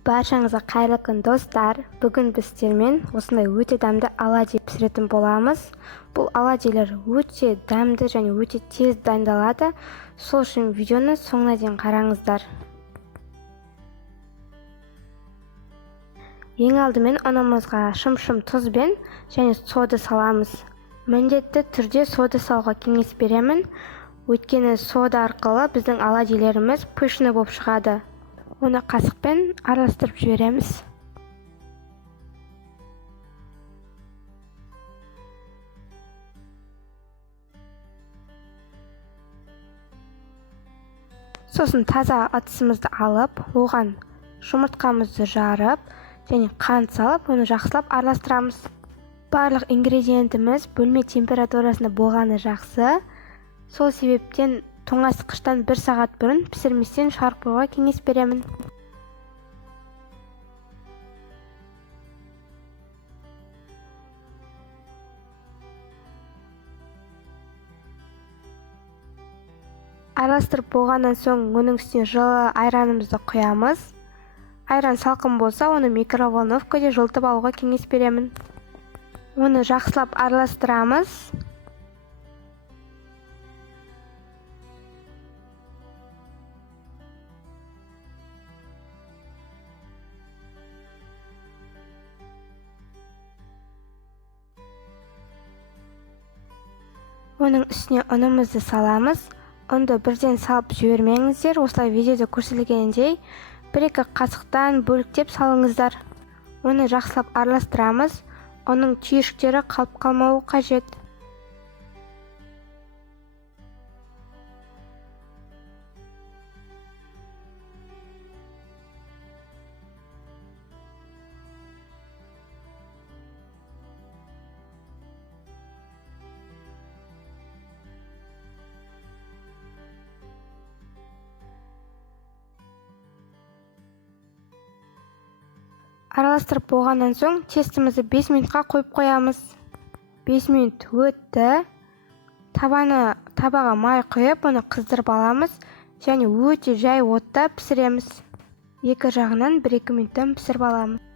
Баршаңызға қайырлы күн достар. Бүгін біз сіздермен осындай өте дәмді оладьи пісіретін боламыз. Бұл оладьилер өте дәмді және өте тез дайындалады. Сол үшін видеоны соңына дейін қараңыздар. Ең алдымен ұнымызға шым-шым тұзбен және сода саламыз. Міндетті түрде сода салуға кеңес беремін. Өйткені сода арқылы біздің оладьилеріміз пышный болып шығады. Оны қасықпен араластырып жібереміз. Сосын таза ыдысымызды алып, оған жұмыртқамызды жарып және қант салып, оны жақсылап араластырамыз. Барлық ингредиентіміз бөлме температурасында болғаны жақсы. Сол себептен тоңазытқыштан 1 сағат бұрын пісірместен шығарып қоюға кеңес беремін. Араластырып болғаннан соң оның үстіне жылы айранымызды құямыз. Айран салқын болса, оны микроволновкада жылытып алуға кеңес беремін. Оны жақсылап араластырамыз. Оның үстіне ұнымызды саламыз. Ұнды бірден салып жібермеңіздер. Осылай видеода көрсетілгендей 1-2 қасықтан бөліктеп салыңыздар. Оны жақсылап араластырамыз. Оның түйіршіктері қалып қалмауы қажет. Араластырып болғаннан соң тестімізді 5 минутқа қойып қоямыз. 5 минут өтті. Табаға май құйып, оны қыздырып аламыз және өте жай отта пісіреміз. Екі жағынан 1-2 минуттан пісіріп аламыз.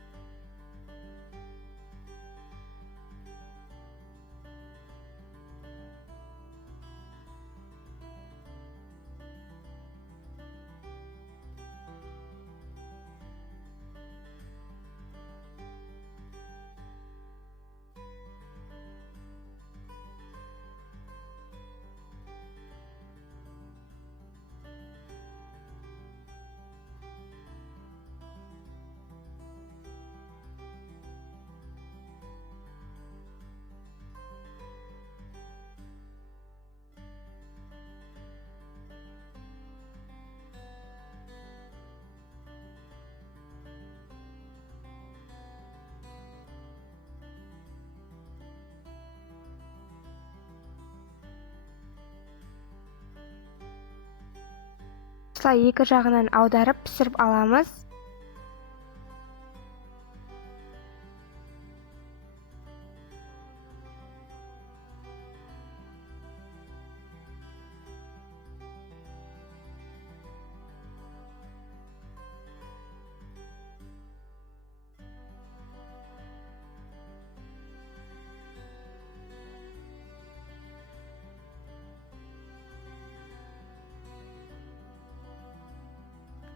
Осылай екі жағынан аударып пісіріп аламыз.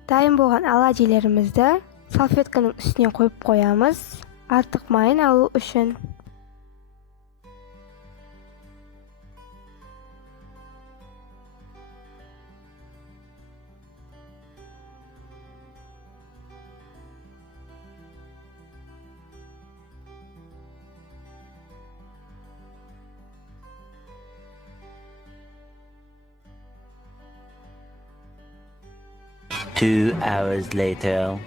Дайын болған оладьилерімізді салфетканың үстіне қойып қоямыз, артық майын алу үшін. Two hours later.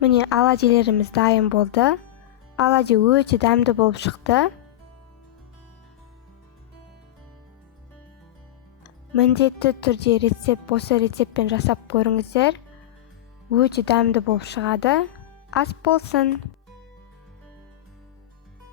Міне оладьилеріміз дайын болды. Оладьи өте дәмді болып шықты. Міндетті түрде осы рецептпен жасап көріңіздер. Өте дәмді болып шығады. Ас болсын!